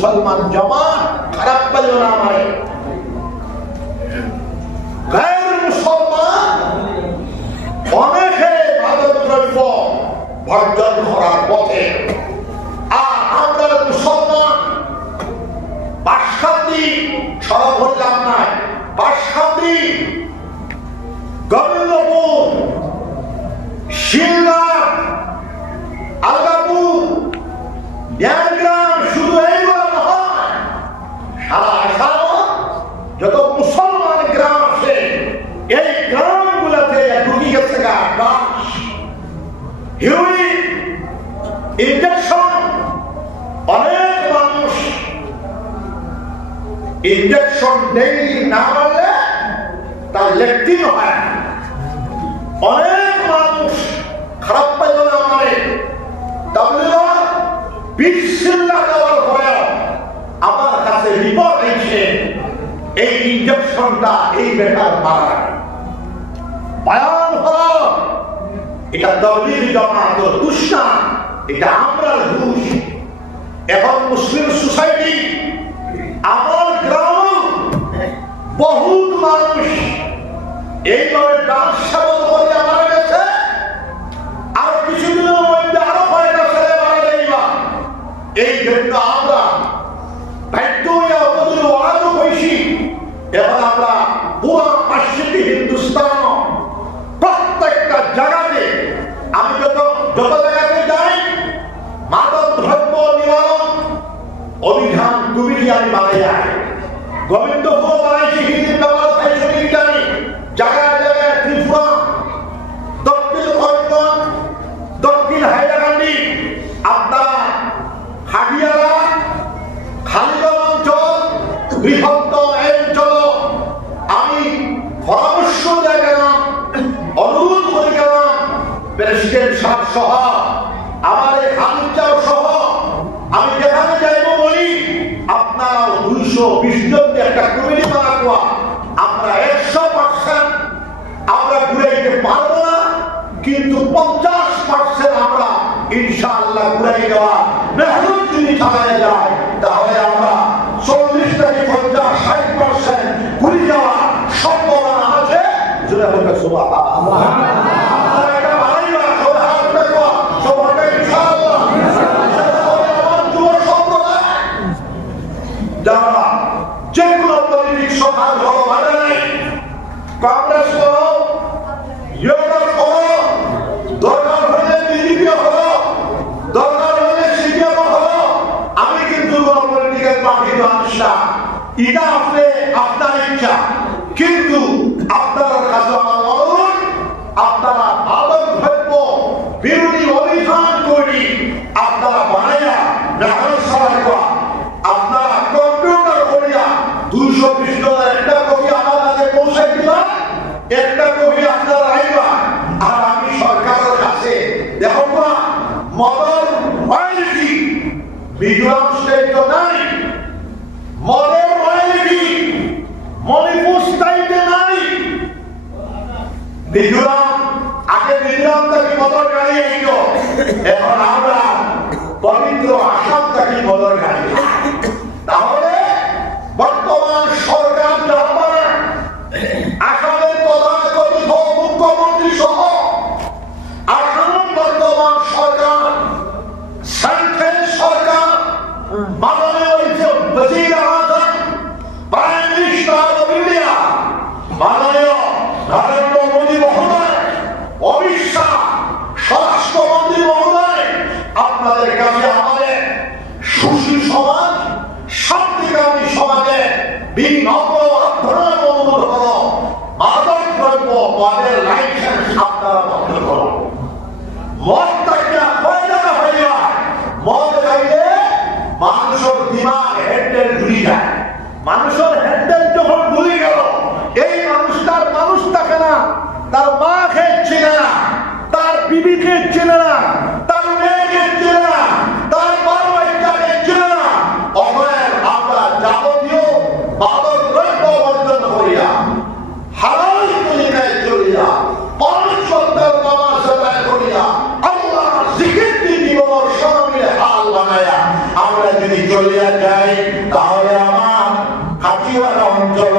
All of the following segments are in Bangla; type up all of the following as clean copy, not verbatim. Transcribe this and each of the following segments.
মুসলমান জামাত খারাপ পাইও না আমারে। গায়ের মুসলমান অনেকে মাদক দ্রব্য বর্জন করার পথে, আর আমরা মুসলমান বাসখান্তি সড়ক হইলাম না, বাসখান্তি গোবিন্দপুর, শিলদা, আলগাপুর, ন্যায়গ্রাম, শুধু এইগুলো নয়, সারা আসাম যত মুসলমান গ্রাম আছে এই গ্রামগুলোতে ঢুকে গেছে গাছ, হিউই ইনজেকশন। অনেক মানুষ ইনজেকশন ডেইলি না মারলে তার লেট্রিন হয়। অনেক মানুষ খারাপ পাইল না আমারে, বিসমিল্লাহ দেওয়ার পরেও আমার কাছে রিপোর্ট এসেছে এই ইনজেকশনটা এই বেটার মারা বয়ান হলো। এটা তাবলীগ জামাতের দুষ্টা, এটা আমরা ঘুষ। এখন মুসলিম সোসাইটি, আমার গ্রাম বহুত মানুষ এইভাবে ডান্স সেবন করে মারা গেছে। আর কিছুদিনের মধ্যে আরো কয়েকটা ছেলে মারা যাইবা। এই জন্য আমরা বাধ্য হয়ে অতদূর ওয়াজ হয়েছি। এবার আমরা পুরো পাশ্চাত্য হিন্দুস্তান প্রত্যেকটা জায়গাতে, আমি যত জায়গাতে যাই মাদক দ্রব্য নিবারণ অভিযান কমিটি আমি বানাই যাই। গোবিন্দপুর বানাইছি, হিন্দিবাদ জানি, জায়গায় জায়গায় ত্রিপুরা, দক্ষিণ করিমগঞ্জ, দক্ষিণ হাইলাকান্দি, আপনারা হাটিয়ালা, খালিগঞ্জ অঞ্চল, বৃহত্তম এই অঞ্চল আমি পরামর্শ দিয়ে গেলাম, অনুরোধ করে গেলাম প্রেসিডেন্ট সাহেব সহ, আমার এই হামিদজাও সহ, আমি যেখানে যাইব বলি আপনারাও 220 জন একটা কমিটি বানাবো। আমরা 100% আমরা ঘুরাইতে পারবো না, কিন্তু 50% আমরা ইনশাআল্লাহ ঘুরাই দেওয়া মেহনত যদি চালানো যায় তাহলে আমরা 40 থেকে 50-60% ঘুরে যাওয়া সম্ভাবনা আছে। জোরে বলতে সুবহানাল্লাহ। যারা যেগুলো পলিটিক্স সরকার হলো মানে নেই, কংগ্রেস করো, ইউরোপ করো, দরকার হলে বিজেপি হলো, দরকার হলে সিপিএম হলো, আমি কিন্তু কোনো পলিটিক্যাল পার্টি মানুষ না। এটা আপনি আপনার ইচ্ছা, কিন্তু আপনার কাছে আমার অনুরোধ, আপনারা মাদক দ্রব্য বিরোধী অভিযান করি, আপনারা বানাইয়া মেহনত চালাই করা, আপনারা কম্পিউটার করিয়া 220 ডলার একটা কপি আমার কাছে পৌঁছাই দিবা, একটা কপি আপনারা আইবা। আর আমি সরকারের কাছে দেখো না, মদর রয়্যালিটি মিজোরাম স্টেট তো নাই, মদর রয়্যালিটি মণিপুর স্টেটে নাই। মিজোরাম আগে মিজোরাম থেকে মদর গাড়ি আইল, এখন আমরা পবিত্র আসাম থেকে মদর গাড়ি। তাহলে বর্তমান সরকার যারা আসামের তথাকথিত মুখ্যমন্ত্রী সহ আসাম বর্তমান সরকার, সেন্ট্রাল সরকার, মাননীয় ওজির আজম, প্রাইম মিনিস্টার অফ ইন্ডিয়া, মাননীয় নরেন্দ্র মোদী মহোদয়, অমিত শাহ স্বরাষ্ট্রমন্ত্রী মহোদয়, আপনাদের কাছে আমাদের সুশীল সমাজ, শান্তিকামী সমাজে বিনম্র অর্থনৈতিক অনুরোধ হলো, মাদক দ্রব্য পদের লাইসেন্স আপনারা বন্ধ করুন। মদ থাকলে হয়ে যাবে, হয়ে যায় মদ খাইলে মানুষের দিমাগ হ্যান্ডেল ঘুরে যায়। মানুষের হ্যান্ডেল যখন ঘুরে গেল, এই মানুষটার মানুষ থাকে না, তার মা খেয়ে চেনে না, তার বিবিকে চেনে না, তার মেয়েকে চেনে না, তার বাবা বাচ্চাকে চেনে না। অতএব আমরা যাবতীয় মাদক দ্রব্য বর্জন করিয়া হালাল তরিকায় চলিয়া পরস্পরের নামাজ আদায় করিয়া আল্লাহর জিকির জীবন সরমিলে হাল বানায়া আমরা যদি চলিয়া যায় তাহলে আমার হাতিওয়ালা অঞ্চল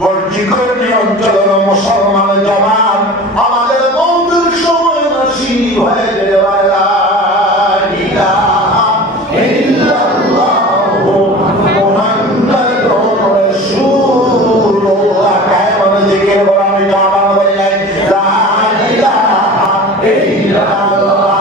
বর্জিকরণী অঞ্চলের মুসলমান জামাত আমাদের মৌতের সময় নসিব হয়ে যাবে। লা ইলাহা ইল্লাল্লাহু মুহাম্মাদুর রাসূলুল্লাহ। কায়মনে জিকির করা আমি জামান বললাই লা ইলাহা ইল্লাল্লাহ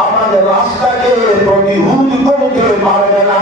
আপনাদের রাস্তাকে প্রতিহত করতে পারবে না।